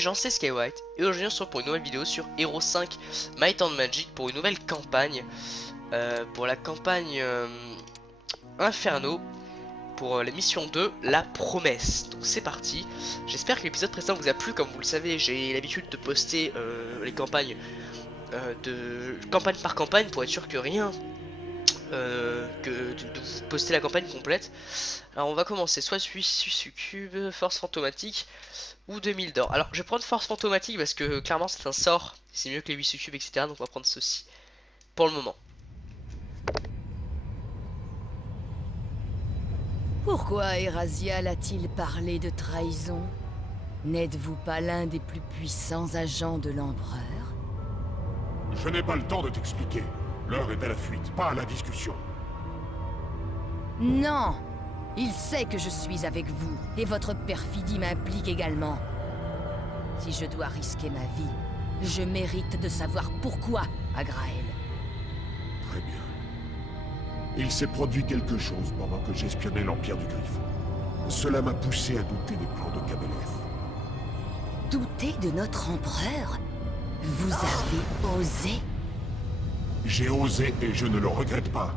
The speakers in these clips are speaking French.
les gens, c'est Skywhite et aujourd'hui on se retrouve pour une nouvelle vidéo sur Hero 5 Might and Magic pour une nouvelle campagne, pour la campagne Inferno, pour la mission 2, la promesse. Donc c'est parti, j'espère que l'épisode précédent vous a plu. Comme vous le savez, j'ai l'habitude de poster les campagnes de campagne par campagne pour être sûr que rien que de vous poster la campagne complète. Alors on va commencer soit Succube, Force Fantomatique ou 2000 d'or. Alors je vais prendre Force Fantomatique parce que clairement c'est un sort, c'est mieux que les 8 Succubes etc. Donc on va prendre ceci pour le moment. Pourquoi Erazial a-t-il parlé de trahison? N'êtes-vous pas l'un des plus puissants agents de l'Empereur? Je n'ai pas le temps de t'expliquer. L'heure est à la fuite, pas à la discussion. Non! Il sait que je suis avec vous, et votre perfidie m'implique également. Si je dois risquer ma vie, je mérite de savoir pourquoi, Agrael. Très bien. Il s'est produit quelque chose pendant que j'espionnais l'Empire du Griffon. Cela m'a poussé à douter des plans de Kabeleth. Douter de notre empereur? Vous avez osé? J'ai osé et je ne le regrette pas.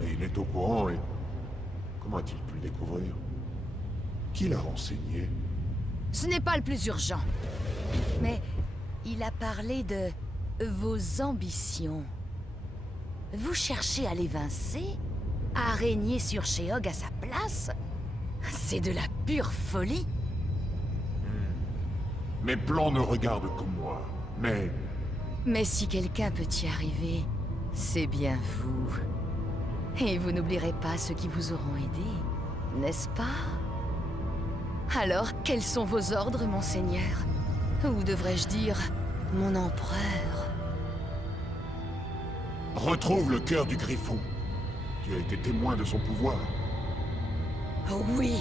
Mais il est au courant et... Comment a-t-il pu le découvrir? Qui l'a renseigné? Ce n'est pas le plus urgent. Mais il a parlé de vos ambitions. Vous cherchez à l'évincer? À régner sur Sheog à sa place? C'est de la pure folie. Mes plans ne regardent que moi, mais... Mais si quelqu'un peut y arriver, c'est bien vous. Et vous n'oublierez pas ceux qui vous auront aidé, n'est-ce pas? Alors, quels sont vos ordres, monseigneur? Ou devrais-je dire, mon empereur? Retrouve le cœur du Griffon. Tu as été témoin de son pouvoir. Oui,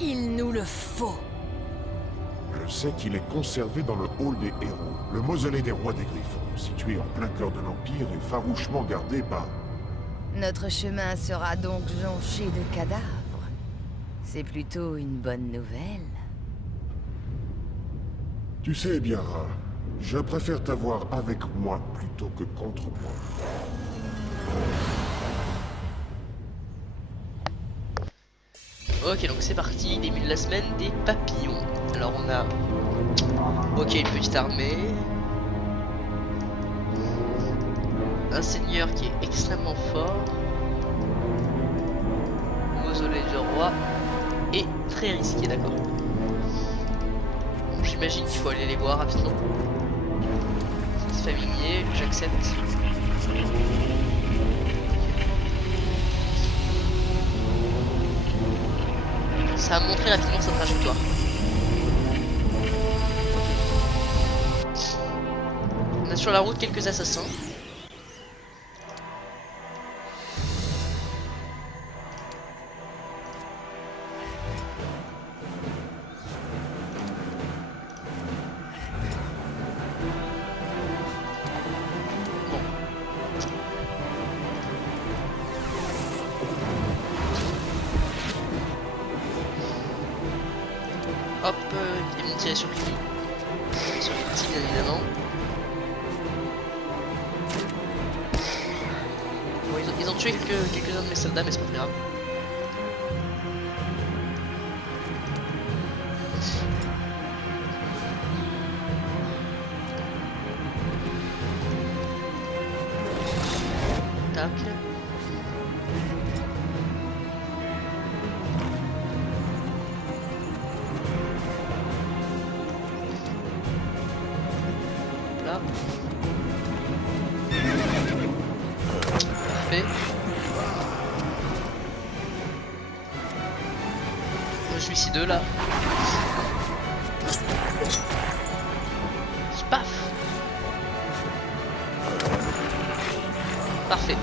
il nous le faut. Je sais qu'il est conservé dans le hall des héros, le mausolée des rois des Griffons, situé en plein cœur de l'Empire et farouchement gardé par... Notre chemin sera donc jonché de cadavres. C'est plutôt une bonne nouvelle. Tu sais, Biara, je préfère t'avoir avec moi plutôt que contre moi. Ok, donc c'est parti, début de la semaine des papillons. Alors on a... Ok, une petite armée. Un seigneur qui est extrêmement fort. Mausolée du roi. Et très risqué, d'accord. Bon, j'imagine qu'il faut aller les voir rapidement. Familier, j'accepte. Ça va montrer rapidement sa trajectoire. On a sur la route quelques assassins. Hop, ils vont tirer sur qui? Sur les petits, bien évidemment. Bon, ils ont tué quelques-uns de mes soldats, mais c'est pas très grave. Tac. Là. Parfait. Je suis ici deux là. Paf. Parfait.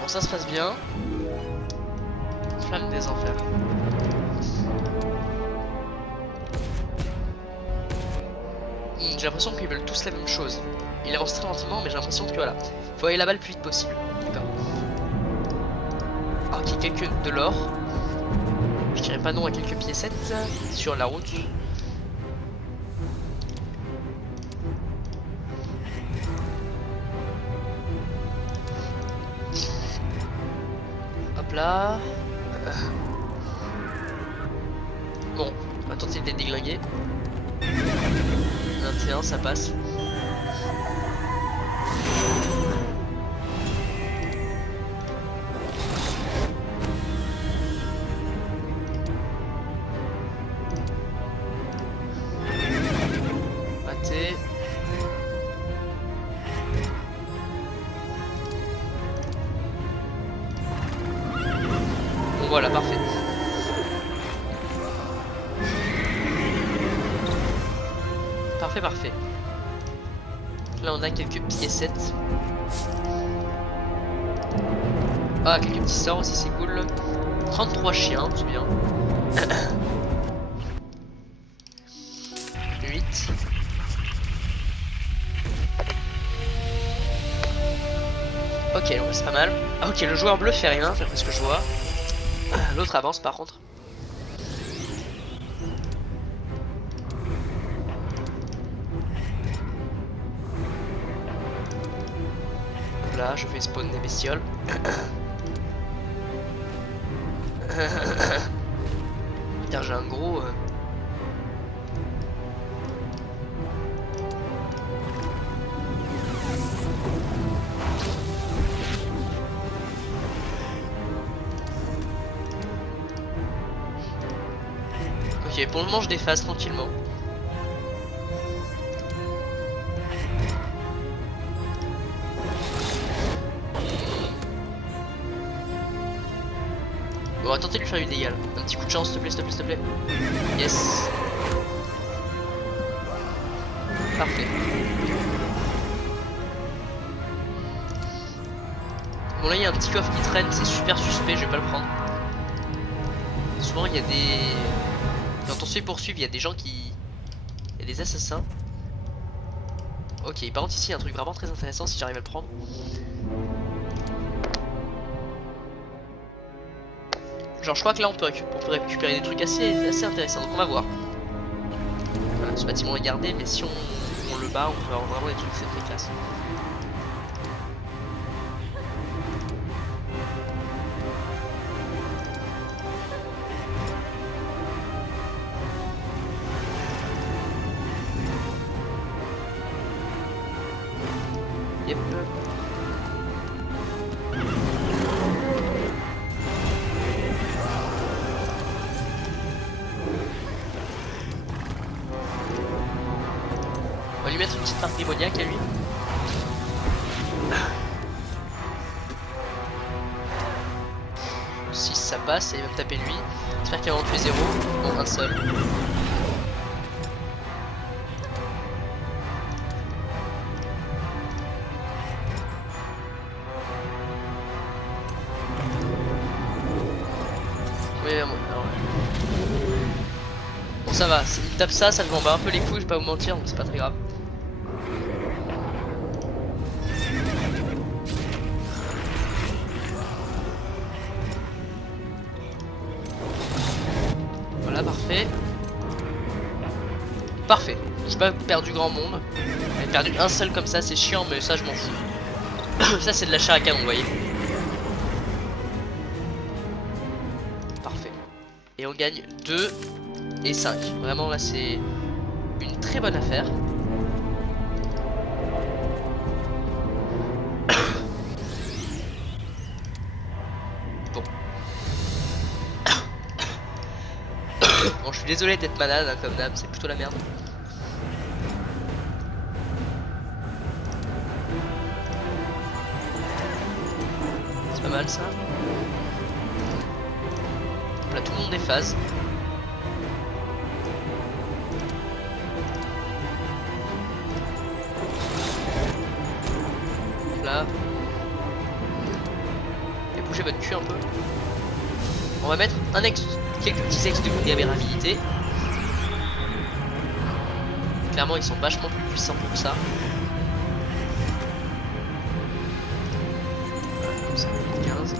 Bon, ça se passe bien. Flamme des enfers. J'ai l'impression qu'ils veulent tous la même chose. Il avance très lentement, mais j'ai l'impression que voilà, faut aller là-bas le plus vite possible. D'accord. Ok, quelques de l'or. Je dirais pas non à quelques piécettes sur la route. Hop là. Bon, on va tenter de les déglinguer. 21, ça passe. Raté. Bon voilà, parfait. Parfait, parfait. Là on a quelques piécettes. Ah, quelques petits sorts aussi, c'est cool. 33 chiens, c'est bien. 8. Ok, donc c'est pas mal. Ah, ok, le joueur bleu fait rien, d'après ce que je vois. L'autre avance par contre. Là, je fais spawn des bestioles. Putain, j'ai un gros... Ok, pour le moment je déphase tranquillement. Bon, on va tenter de lui faire du dégât. Un petit coup de chance, s'il te plaît, s'il te plaît, s'il te plaît. Yes. Parfait. Bon, là il y a un petit coffre qui traîne, c'est super suspect, je vais pas le prendre. Souvent il y a des... Quand on se fait poursuivre, il y a des gens qui... Il y a des assassins. Ok, par contre ici il y a un truc vraiment très intéressant si j'arrive à le prendre. Genre je crois que là on peut récupérer des trucs assez intéressants, donc on va voir. Voilà, ce bâtiment est gardé, mais si on le bat, on peut avoir vraiment des trucs très classe. Yep. On va lui mettre une petite arme démoniaque à lui. Si ça passe, il va me taper lui. J'espère qu'il va en tuer 0. Bon, un seul. Oui, bon, alors... Bon, ça va, s'il tape ça, ça me m'en bat un peu les couilles, je vais pas vous mentir, donc c'est pas très grave. Voilà, parfait. Parfait. J'ai pas perdu grand monde. J'ai perdu un seul comme ça, c'est chiant, mais ça je m'en fous. Ça c'est de la chair à canon, vous voyez. Parfait. Et on gagne 2 et 5. Vraiment là c'est une très bonne affaire. Bon. Bon, je suis désolé d'être malade hein, comme d'hab, c'est plutôt la merde. C'est pas mal ça. Là tout le monde déphase. Là. Et bougez votre cul un peu. On va mettre quelques petits ex de vulnérabilité. Clairement ils sont vachement plus puissants pour ça. Comme ça, 15.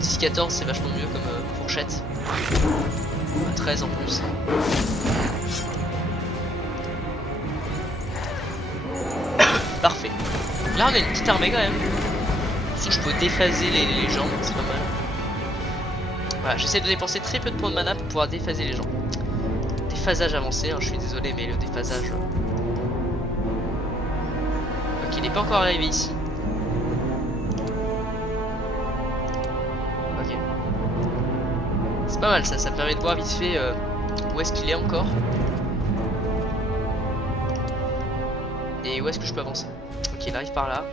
10-14 c'est vachement mieux comme fourchette. 13 en plus. Parfait. Là on a une petite armée quand même. Si je peux déphaser les gens, c'est pas mal. Voilà, j'essaie de dépenser très peu de points de mana pour pouvoir déphaser les gens. Déphasage avancé, hein, je suis désolé mais le déphasage... Ok, il n'est pas encore arrivé ici. Ok. C'est pas mal ça, ça me permet de voir vite fait où est-ce qu'il est encore. Et où est-ce que je peux avancer. Ok, il arrive par là.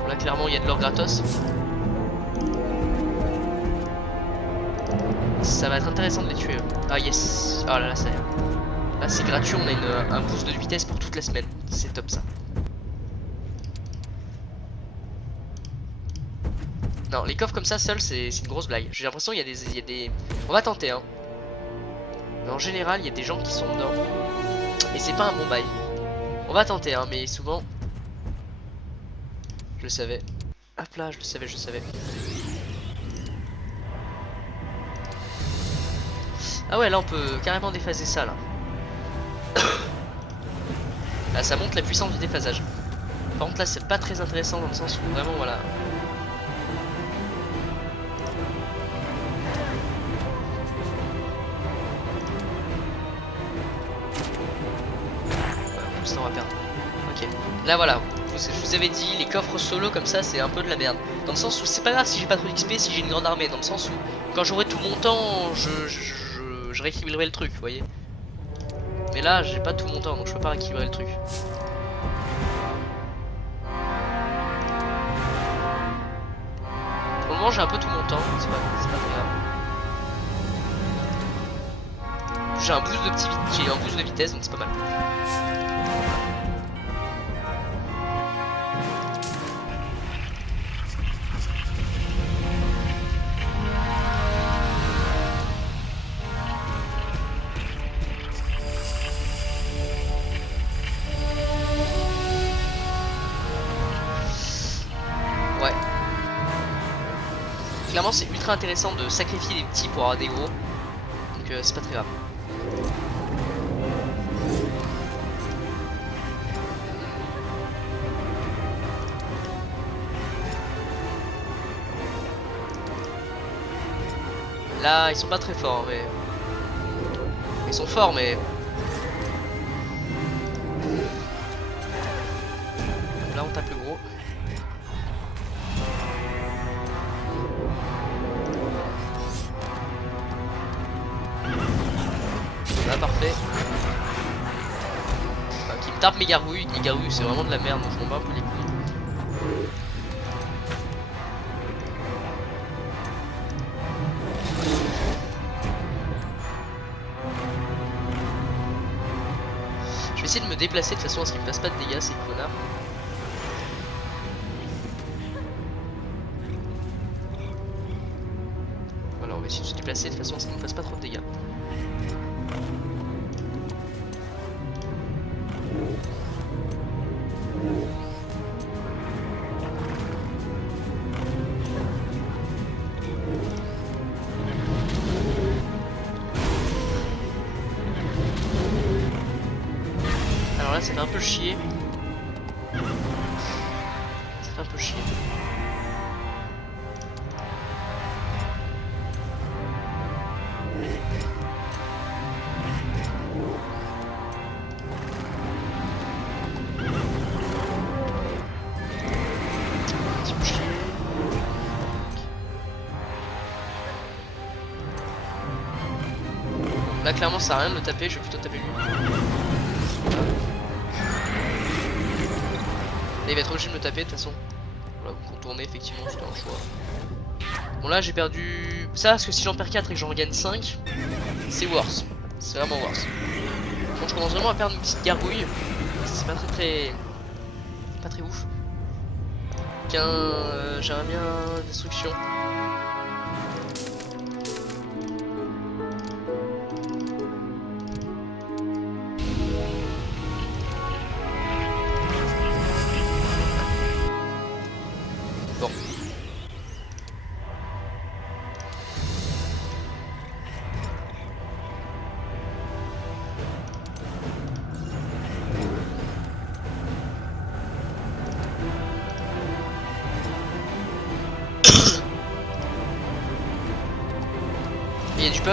Bon, là clairement il y a de l'or gratos. Ça va être intéressant de les tuer. Ah yes. Oh là là, ça y est. Là c'est gratuit, on a un boost de vitesse pour toute la semaine. C'est top ça. Non, les coffres comme ça seuls c'est une grosse blague. J'ai l'impression qu'il y a des... On va tenter hein. Mais en général il y a des gens qui sont dedans. Et c'est pas un bon bail. On va tenter hein, mais souvent... Je le savais. Hop là, je le savais, je le savais. Ah ouais, là on peut carrément déphaser ça là. Là ça monte la puissance du déphasage. Par contre là c'est pas très intéressant dans le sens où vraiment voilà. Ouais, plus ça on va perdre. Ok. Là voilà. Je vous avais dit, les coffres solo comme ça c'est un peu de la merde. Dans le sens où c'est pas grave si j'ai pas trop d'XP, si j'ai une grande armée. Dans le sens où quand j'aurai tout mon temps, je rééquilibrerai le truc, vous voyez. Mais là j'ai pas tout mon temps donc je peux pas rééquilibrer le truc. Pour le moment j'ai un peu tout mon temps, c'est pas très grave. J'ai un boost de vitesse donc c'est pas mal. Clairement c'est ultra intéressant de sacrifier les petits pour avoir des gros. Donc c'est pas très grave. Là ils sont pas très forts mais... Ils sont forts mais... Là on tape le gros. Là parfait. Enfin, qui me tape mes gargouilles. Les gargouilles c'est vraiment de la merde donc je m'en bats un peu les couilles. Je vais essayer de me déplacer de façon à ce qu'il me fasse pas de dégâts ces connards. Voilà on va essayer de se déplacer de façon à ce qu'il me fasse pas trop de dégâts. Alors là ça fait un peu chier. Ça fait un peu chier. Là clairement ça sert à rien de le taper, je vais plutôt taper lui. Là il va être obligé de me taper de toute façon. Voilà, vous contournez effectivement, c'était un choix. Bon là j'ai perdu ça parce que si j'en perds 4 et que j'en regagne 5, c'est worse. C'est vraiment worse. Bon je commence vraiment à perdre une petite gargouille. C'est pas pas très ouf. J'aimerais bien destruction.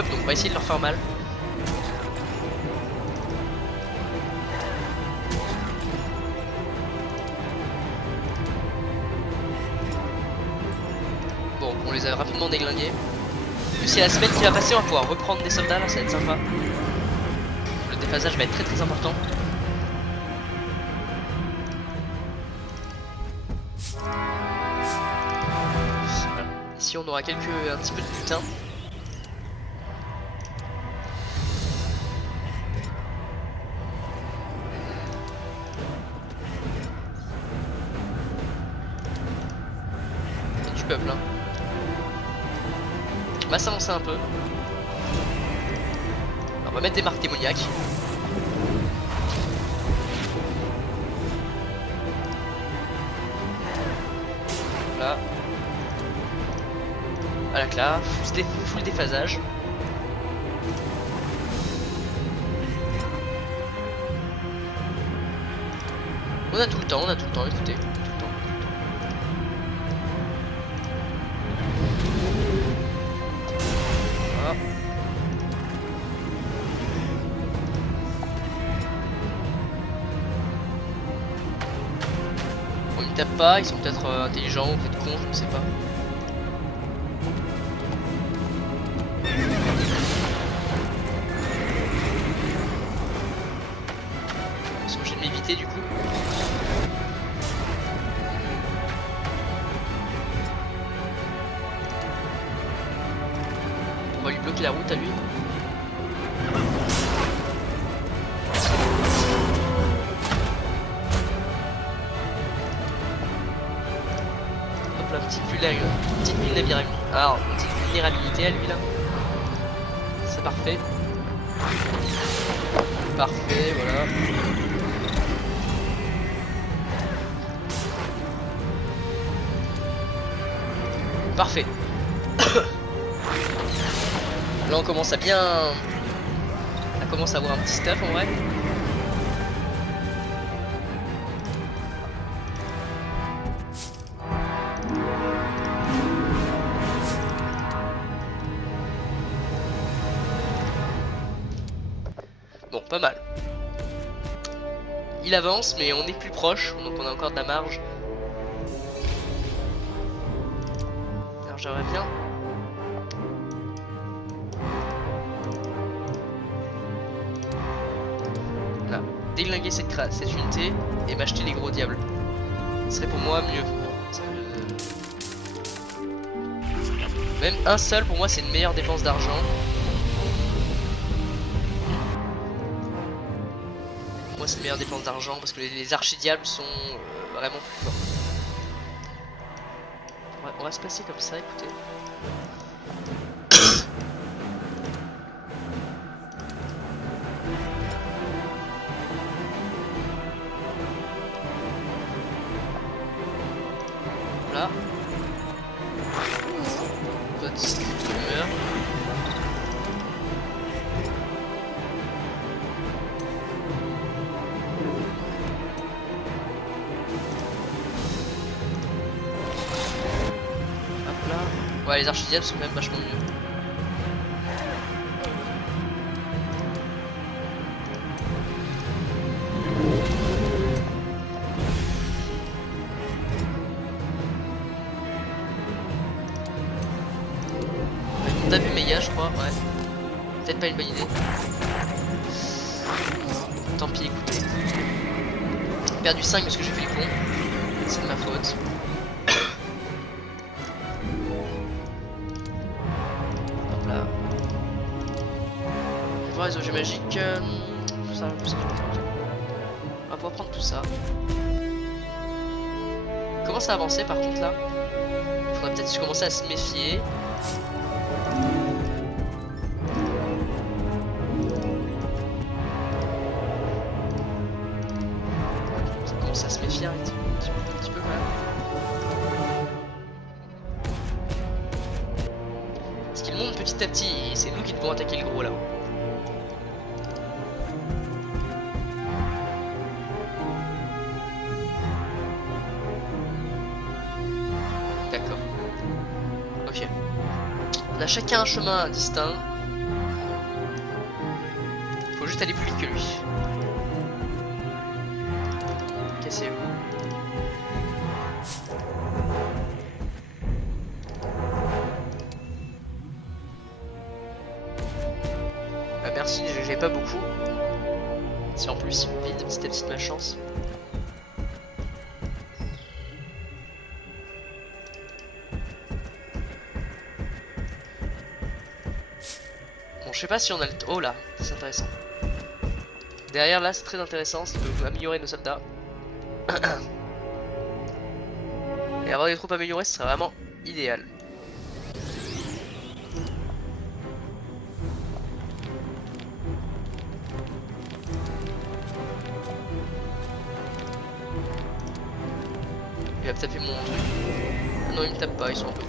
immeuble, donc on va essayer de leur faire mal. Bon, on les a rapidement déglingués. Si la semaine qui va passer, on va pouvoir reprendre des soldats, là ça va être sympa. Le déphasage va être très important. Voilà. Ici on aura un petit peu de butin. Il y a du peuple hein. On va s'avancer un peu. Alors, on va mettre des marques démoniaques. Là. Voilà que là, full déphasage. On a tout le temps, écoutez. On ne tape pas, ils sont peut-être intelligents ou peut-être cons, je ne sais pas. Ils sont obligés de m'éviter du coup. On va lui bloquer la route à lui. Petite vulnérabilité. Alors, petite vulnérabilité à lui là. C'est parfait. Parfait, voilà. Parfait. Là on commence à bien... On commence à avoir un petit stuff en vrai. Bon, pas mal. Il avance, mais on est plus proche, donc on a encore de la marge. Alors j'aimerais bien... Là, déglinguer cette unité et m'acheter les gros diables. Ce serait pour moi mieux. Même un seul, pour moi, c'est une meilleure dépense d'argent. Moi c'est une meilleure dépense d'argent parce que les archidiables sont vraiment plus forts. On va se passer comme ça, écoutez. Voilà. Toi tu meurs. Ouais, les archidiables sont quand même vachement mieux. Ils vont taper Méga, je crois, ouais. Peut-être pas une bonne idée. Tant pis, écoutez. J'ai perdu 5 parce que j'ai fait le con. C'est de ma faute. Les objets magiques, ça, on va pouvoir prendre tout ça. On commence à avancer par contre là. Il faudrait peut-être commencer à se méfier. Ça commence à se méfier un petit peu quand même. Parce qu'il monte petit à petit et c'est nous qui devons attaquer le gros là. D'accord. Ok. On a chacun un chemin distinct. Faut juste aller plus vite que lui. Cassez-vous. Bah merci, j'ai pas beaucoup. Si en plus il me vide, c'était petite malchance. Bon, je sais pas si on a le... Oh là, c'est intéressant. Derrière là, c'est très intéressant, ça peut améliorer nos soldats. Et avoir des troupes améliorées, ce serait vraiment idéal. Il va me taper mon truc. Ah non, il me tape pas, ils sont un peu cons.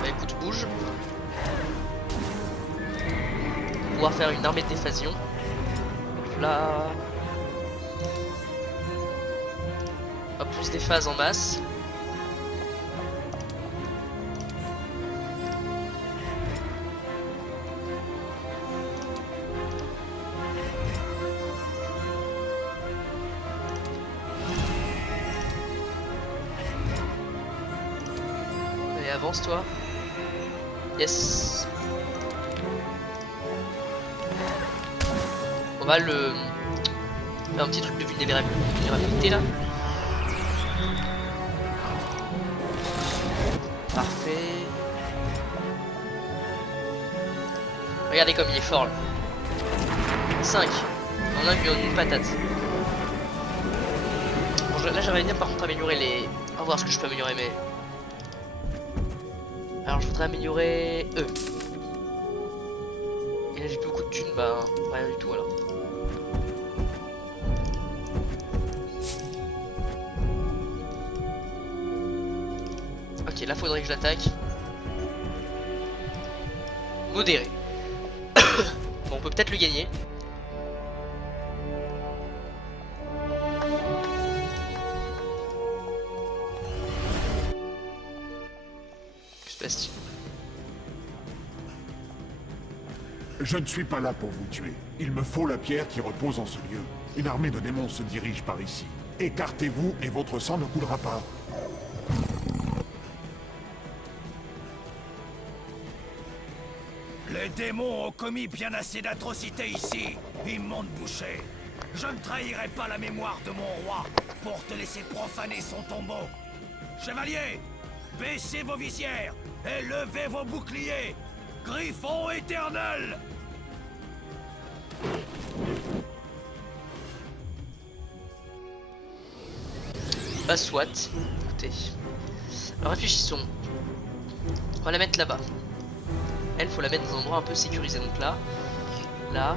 Bah écoute, bouge. Pour pouvoir faire une armée de défasion. Donc là... Hop, plus des phases en masse. Allez, avance toi. Yes. On va le... faire un petit truc de vulnérabilité là. Parfait. Regardez comme il est fort là. 5. On a une patate. Bon, là j'aimerais bien par contre améliorer les... On va voir ce que je peux améliorer mais... Alors je voudrais améliorer eux. Et là j'ai plus beaucoup de thunes, bah rien du tout alors. Ok, là faudrait que je l'attaque. Modéré. Bon, on peut peut-être le gagner. Que se passe-t-il? Je ne suis pas là pour vous tuer. Il me faut la pierre qui repose en ce lieu. Une armée de démons se dirige par ici. Écartez-vous et votre sang ne coulera pas. Les démons ont commis bien assez d'atrocités ici, immonde boucher. Je ne trahirai pas la mémoire de mon roi pour te laisser profaner son tombeau. Chevaliers, baissez vos visières et levez vos boucliers. Griffon éternel! Bah soit, écoutez. Alors réfléchissons. On va la mettre là-bas. Elle, faut la mettre dans un endroit un peu sécurisé. Donc là, là,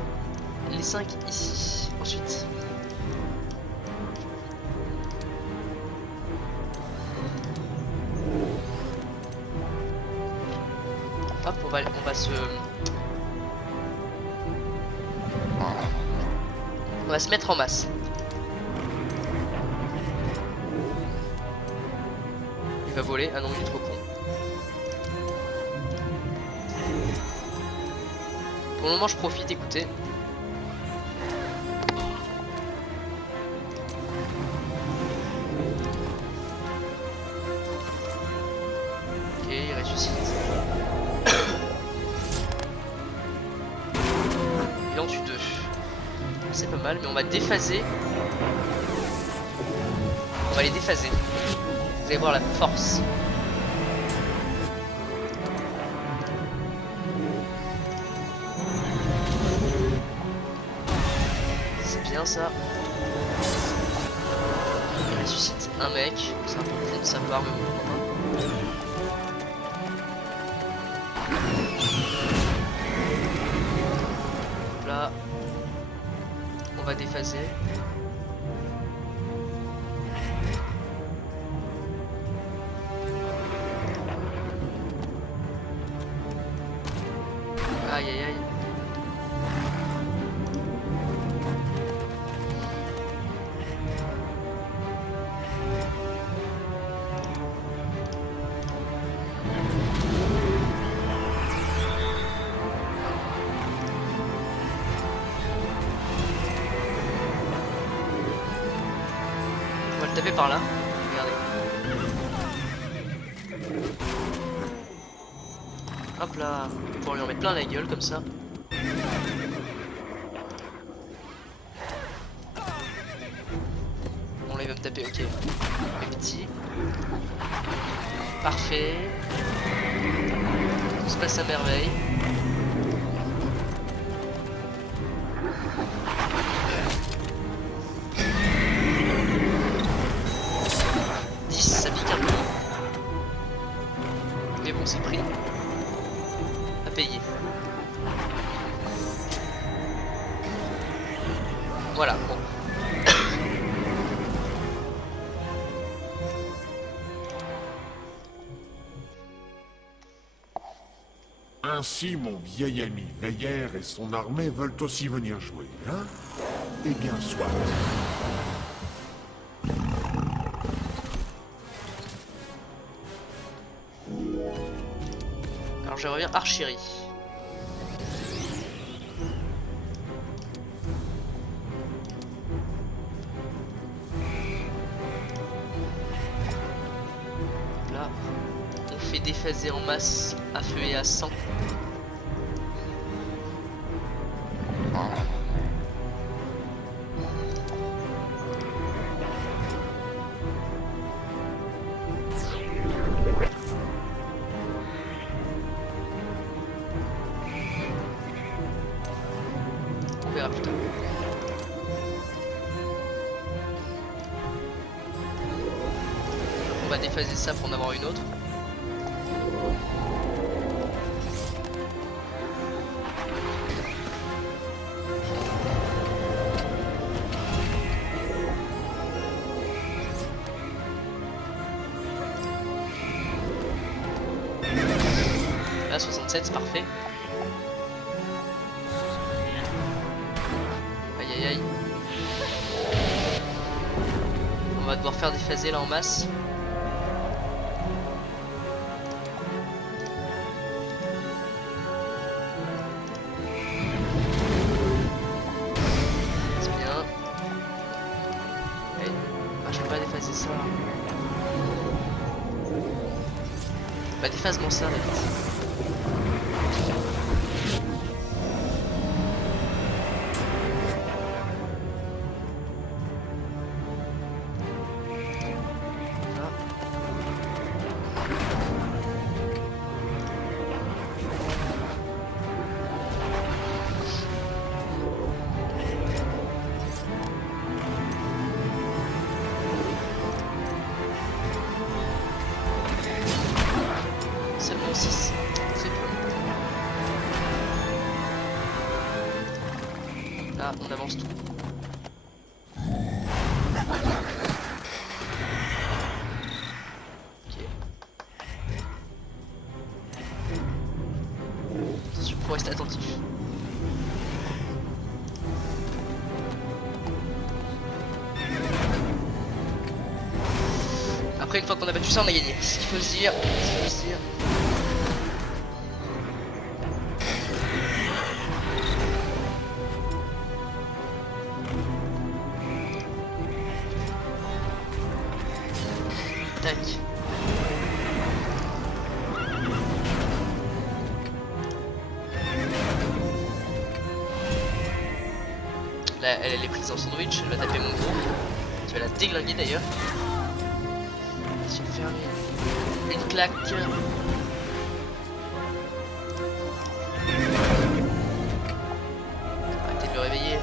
les 5 ici. Ensuite. Hop, on va se... On va se mettre en masse. Il va voler. Ah non, il est trop con. Pour le moment, je profite, écoutez. Ok, il ressuscite. Il en tue 2. C'est pas mal, mais on va déphaser. On va les déphaser. Vous allez voir la force. C'est bien ça. Il ressuscite un mec. C'est un peu con de sa part, mais bon. Là, on va déphaser. Aïe aïe aïe. me taper par là. Regardez. Hop là. Pour lui en mettre plein la gueule comme ça. Bon là il va me taper, ok. Les petits. Parfait. Tout se passe à merveille. Ça pique un peu. Mais bon, c'est le prix. À payer. Voilà, bon. Ainsi, mon vieil ami Veillère et son armée veulent aussi venir jouer, hein? Eh bien, soit. Alors je reviens archerie. Là, on fait déphaser en masse à feu et à sang. On verra plus tard. On va déphaser ça pour en avoir une autre. Là 67 c'est parfait. Aïe aïe aïe. On va devoir faire déphaser là en masse. C'est bien. Allez. Ah, je peux pas déphaser ça. Bah déphase-moi ça là vite. Seulement 6, très peu. Là, on avance tout. Ok. Attention, faut rester attentif. Après, une fois qu'on a battu ça, on a gagné. C'est ce qu'il faut se dire. C'est ce qu'il faut se dire. Tac. Là, elle est prise en sandwich. Elle va taper mon gros. Tu vas la déglinguer d'ailleurs. Je vais faire une claque. Arrêtez de le réveiller.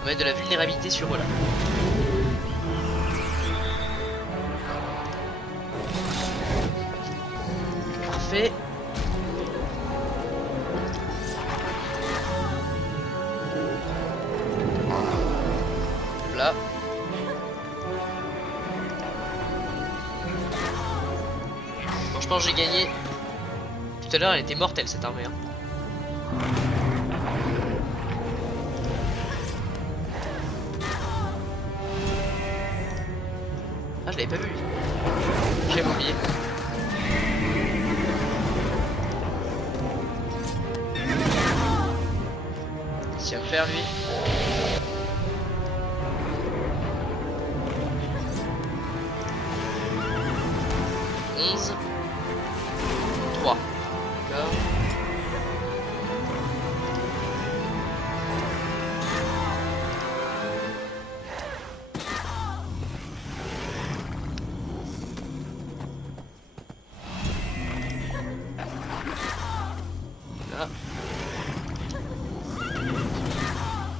On va mettre de la vulnérabilité sur eux là. Parfait. Là. Bon, je pense que j'ai gagné. Tout à l'heure elle était mortelle cette armée. Hein. Ah, je l'avais pas vu. J'avais oublié. Qu'est-ce qu'il va me faire lui? Onze. 3. D'accord. Là.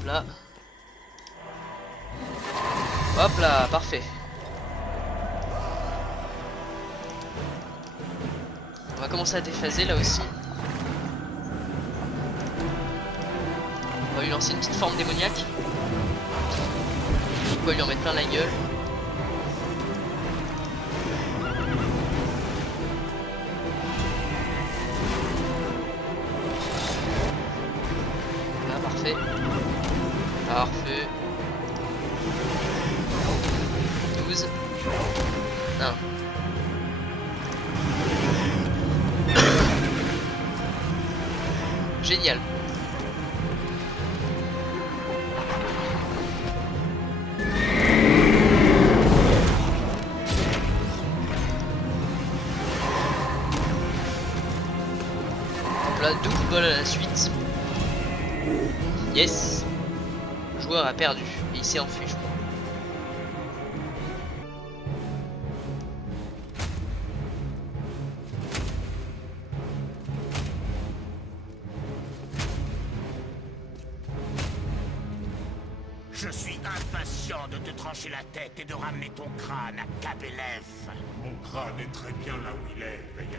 Là. Hop là, parfait. On va commencer à déphaser là aussi. On va lui lancer une petite forme démoniaque. On va lui en mettre plein la gueule. Là, parfait. Parfait. 12. 1. Génial. Hop là, double bol à la suite. Yes. Le joueur a perdu et il s'est enfui, je crois. Je suis impatient de te trancher la tête et de ramener ton crâne à Kabelev. Mon crâne est très bien là où il est, Veyer.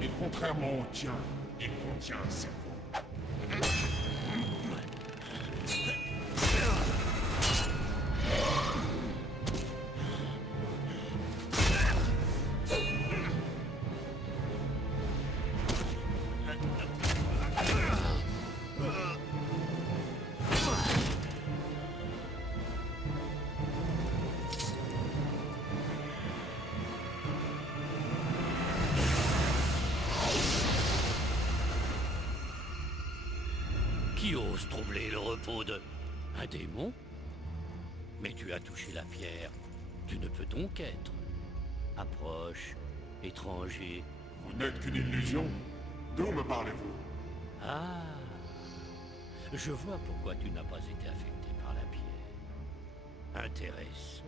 Et contrairement au tien, il contient un cerveau. Qui ose troubler le repos de... un démon? Mais tu as touché la pierre. Tu ne peux donc être. Approche, étranger. Vous n'êtes qu'une illusion? D'où me parlez-vous? Ah, je vois pourquoi tu n'as pas été affecté par la pierre. Intéressant.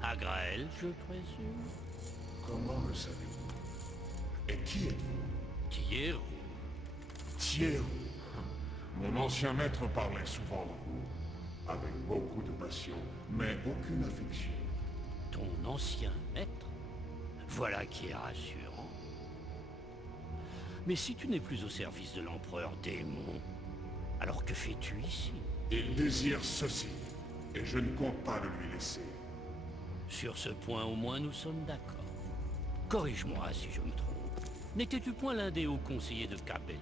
Agraël, je présume? Comment le savez-vous? Et qui êtes-vous? Thierry. Thierry. Mon ancien maître parlait souvent de vous, avec beaucoup de passion, mais aucune affection. Ton ancien maître? Voilà qui est rassurant. Mais si tu n'es plus au service de l'empereur démon, alors que fais-tu ici? Il désire ceci, et je ne compte pas le lui laisser. Sur ce point, au moins, nous sommes d'accord. Corrige-moi si je me trompe. N'étais-tu point l'un des hauts conseillers de Kabelev?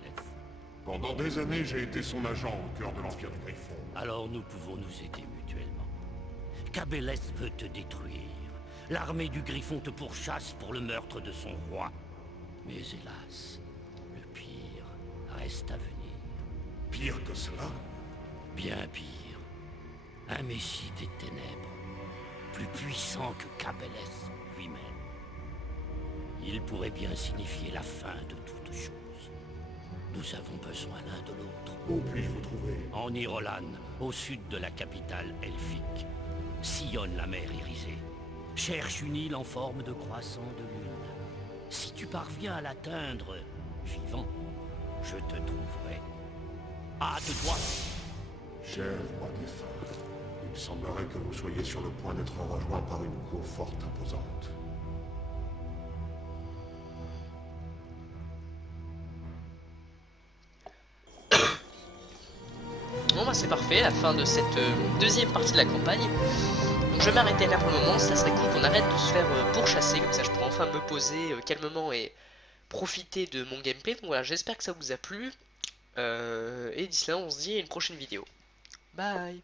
Pendant des années, j'ai été son agent au cœur de l'Empire du Griffon. Alors nous pouvons nous aider mutuellement. Kabelev veut te détruire. L'armée du Griffon te pourchasse pour le meurtre de son roi. Mais hélas, le pire reste à venir. Pire que cela? Bien pire. Un messie des ténèbres, plus puissant que Kabelev lui-même. Il pourrait bien signifier la fin de toute chose. Nous avons besoin l'un de l'autre. Où puis-je vous trouver? En Irolan, au sud de la capitale elfique, sillonne la mer irisée. Cherche une île en forme de croissant de lune. Si tu parviens à l'atteindre, vivant, je te trouverai. Hâte-toi! Cher roi défunt, il semblerait que vous soyez sur le point d'être rejoint par une cour forte imposante. Bon bah c'est parfait, la fin de cette deuxième partie de la campagne. Donc je vais m'arrêter là pour le moment, ça serait cool qu'on arrête de se faire pourchasser, comme ça je pourrai enfin me poser calmement et profiter de mon gameplay. Donc voilà, j'espère que ça vous a plu. Et d'ici là on se dit à une prochaine vidéo. Bye.